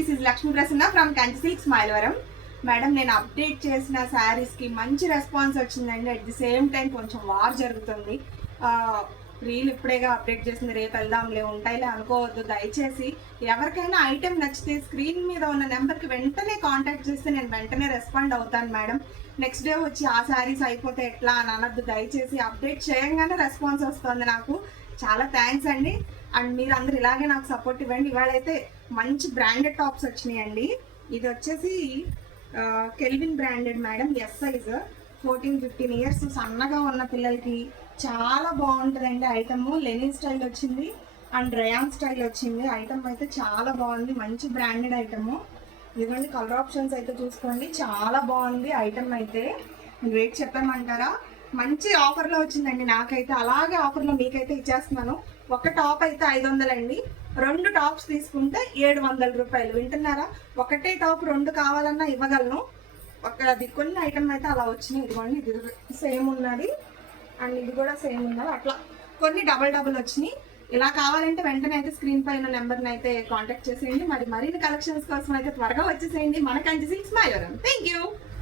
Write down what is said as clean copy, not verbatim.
This is Lakshmi Prasanna from Kanchi silks Mylavaram. Madam నేను update చేసిన శారీస్కి మంచి రెస్పాన్స్ వచ్చిందండి. అట్ ది సేమ్ టైం కొంచెం వార్ జరుగుతుంది. రీల్ ఇప్పుడేగా అప్డేట్ చేసింది, రేపు వెళ్దాంలే ఉంటాయిలే అనుకోవద్దు. దయచేసి ఎవరికైనా ఐటెం నచ్చితే స్క్రీన్ మీద ఉన్న నెంబర్కి వెంటనే కాంటాక్ట్ చేస్తే నేను వెంటనే రెస్పాండ్ అవుతాను మేడం. నెక్స్ట్ డే వచ్చి ఆ శారీస్ అయిపోతే ఎట్లా అని అనద్దు. దయచేసి అప్డేట్ చేయంగానే రెస్పాన్స్ వస్తుంది నాకు. చాలా థ్యాంక్స్ అండి. అండ్ మీరు అందరు ఇలాగే నాకు సపోర్ట్ ఇవ్వండి. ఇవాళైతే మంచి బ్రాండెడ్ టాప్స్ వచ్చినాయండి. ఇది వచ్చేసి kelvin branded madam, S size, 14-15 years సన్నగా ఉన్న పిల్లలకి చాలా బాగుంటుందండి. ఐటమ్ లెనిన్ స్టైల్ వచ్చింది అండ్ రయాన్ స్టైల్ వచ్చింది. ఐటమ్ అయితే చాలా బాగుంది, మంచి బ్రాండెడ్ ఐటమ్. ఇదిగోండి కలర్ ఆప్షన్స్ అయితే చూసుకోండి, చాలా బాగుంది ఐటమ్. అయితే రేట్ చెప్పమంటారా? మంచి ఆఫర్లో వచ్చిందండి నాకైతే. అలాగే ఆఫర్లో మీకైతే ఇచ్చేస్తున్నాను. ఒక టాప్ అయితే 500 అండి, 2 టాప్స్ తీసుకుంటే 700 రూపాయలు. వింటున్నారా? ఒకటే టాప్ 2 కావాలన్నా ఇవ్వగలను. అది కొన్ని ఐటమ్ అయితే అలా వచ్చినాయి. ఇదిగోండి ఇది సేమ్ ఉన్నది అండ్ ఇది కూడా సేమ్ ఉన్నది, అట్లా కొన్ని డబల్ వచ్చినాయి. ఇలా కావాలంటే వెంటనే అయితే స్క్రీన్ పైన నెంబర్ని అయితే కాంటాక్ట్ చేసేయండి. మరిన్ని కలెక్షన్స్ కోసం అయితే త్వరగా వచ్చేసేయండి మన Kanchi silks Mylavaram. Thank you.